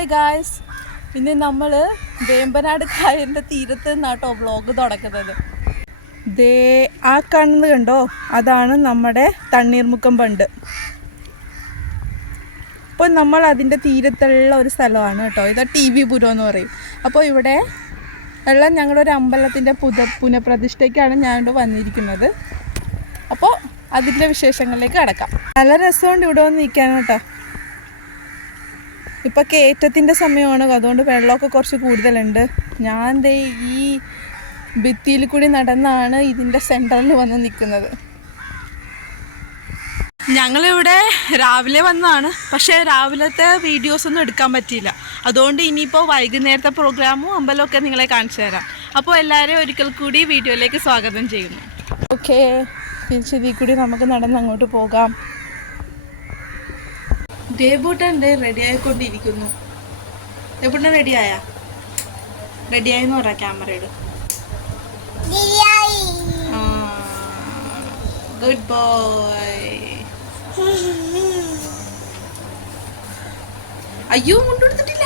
Hi guys, ഇന്ന് നമ്മൾ വേമ്പനാട് കായലിൻ്റെ തീരത്ത് നിന്നാട്ടോ വ്ളോഗ് തുടക്കുന്നത്. ദേ ആ കാണുന്നത് കണ്ടോ, അതാണ് നമ്മുടെ തണ്ണീർമുക്കം ബണ്ട്. അപ്പോൾ നമ്മൾ അതിൻ്റെ തീരത്തുള്ള ഒരു സ്ഥലമാണ് കേട്ടോ. ഇത് TV പുരം എന്ന് പറയും. അപ്പോൾ ഇവിടെ ഉള്ള ഞങ്ങളൊരു അമ്പലത്തിൻ്റെ പുനഃപ്രതിഷ്ഠയ്ക്കാണ് ഞാനിവിടെ വന്നിരിക്കുന്നത്. അപ്പോൾ അതിൻ്റെ വിശേഷങ്ങളിലേക്ക് കടക്കാം. നല്ല രസമുണ്ട് ഇവിടെ വന്ന് നിൽക്കാൻ കേട്ടോ. ഇപ്പം കയറ്റത്തിൻ്റെ സമയമാണ്, അതുകൊണ്ട് വെള്ളമൊക്കെ കുറച്ച് കൂടുതലുണ്ട്. ഞാൻ ദേ ഈ ഭിത്തിയിൽ കൂടി നടന്നാണ് ഇതിൻ്റെ സെൻറ്ററിൽ വന്ന് നിൽക്കുന്നത്. ഞങ്ങളിവിടെ രാവിലെ വന്നതാണ്, പക്ഷേ രാവിലത്തെ വീഡിയോസൊന്നും എടുക്കാൻ പറ്റിയില്ല. അതുകൊണ്ട് ഇനിയിപ്പോൾ വൈകുന്നേരത്തെ പ്രോഗ്രാമും അമ്പലമൊക്കെ നിങ്ങളെ കാണിച്ചു തരാം. അപ്പോൾ എല്ലാവരെയും ഒരിക്കൽ കൂടി വീഡിയോയിലേക്ക് സ്വാഗതം ചെയ്യുന്നു. ഓക്കെ, തിരിച്ചിതിൽ കൂടി നമുക്ക് നടന്ന് അങ്ങോട്ട് പോകാം. ദേബൂട്ടൻ റെഡി ആയിക്കൊണ്ടിരിക്കുന്നു. ദേബൂട്ടൻ റെഡിയായ? റെഡിയായെന്ന് പറയാം, ക്യാമറയുടെ. Good boy. അയ്യോ, മുണ്ടെടുത്തിട്ടില്ല.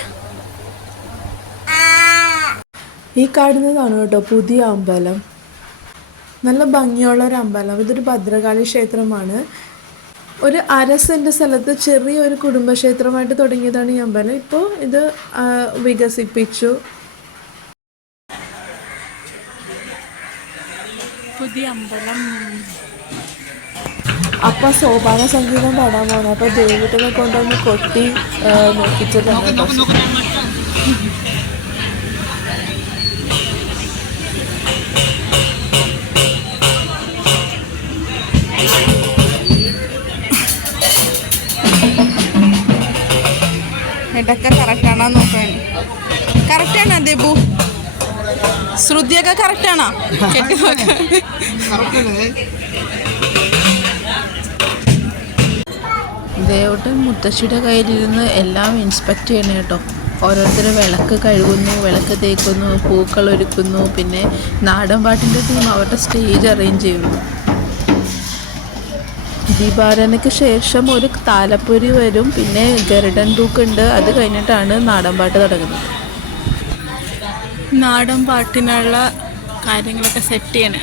ഈ കാണുന്നതാണ് കേട്ടോ പുതിയ അമ്പലം. നല്ല ഭംഗിയുള്ള ഒരു അമ്പലം. ഇതൊരു ഭദ്രകാളി ക്ഷേത്രമാണ്. ഒരു 1/2 സെൻറ്റ് സ്ഥലത്ത് ചെറിയൊരു കുടുംബക്ഷേത്രമായിട്ട് തുടങ്ങിയതാണ് ഈ അമ്പലം. ഇപ്പോൾ ഇത് വികസിപ്പിച്ചു. പുതിയ അമ്പലം. അപ്പം സോപാന സംഗീതം പാടാൻ പോകുന്നത്. അപ്പോൾ ദേവീട്ടിനെ കൊണ്ടൊന്ന് കൊട്ടി നോക്കിച്ചതാണ്. ഇതൊക്കെ കറക്റ്റാണോ നോക്കാൻ. കറക്റ്റാണോ ദേബു? ശ്രുതിയൊക്കെ കറക്റ്റാണോ? കെട്ടി നോക്കാൻ. ദേവട്ടൻ മുത്തശ്ശിയുടെ കയ്യിലിരുന്ന് എല്ലാം ഇൻസ്പെക്ട് ചെയ്യണം കേട്ടോ. ഓരോരുത്തർ വിളക്ക് കഴുകുന്നു, വിളക്ക് തേക്കുന്നു, പൂക്കൾ ഒരുക്കുന്നു. പിന്നെ നാടൻ പാട്ടിൻ്റെ ടീം അവരുടെ സ്റ്റേജ് അറേഞ്ച് ചെയ്യുന്നു. ദീപാരാധനയ്ക്ക് ശേഷം ഒരു താലപ്പൊരി വരും, പിന്നെ ഗരുഡൻ തൂക്കുണ്ട്. അത് കഴിഞ്ഞിട്ടാണ് നാടൻ പാട്ട് തുടങ്ങുന്നത്. നാടൻ പാട്ടിനുള്ള കാര്യങ്ങളൊക്കെ സെറ്റ് ചെയ്യണേ.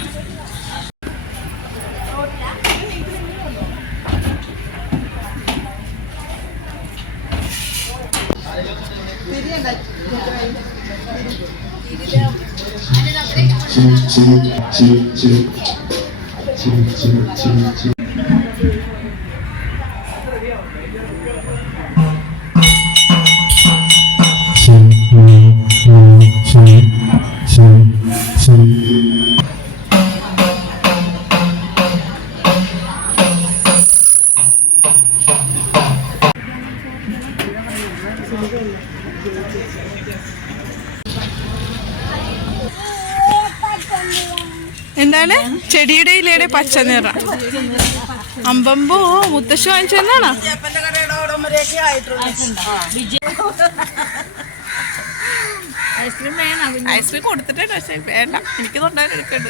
എന്താണ് ചെടിയുടെ ഇലയുടെ പച്ച നിറം? അമ്പമ്പോ മുത്തശ്ശി വാങ്ങിച്ചു തന്നാണോ? ഐസ്ക്രീം കൊടുത്തിട്ടുണ്ട്, പക്ഷേ വേണ്ട, എനിക്ക് തൊണ്ടാൻ എടുക്കണ്ട്.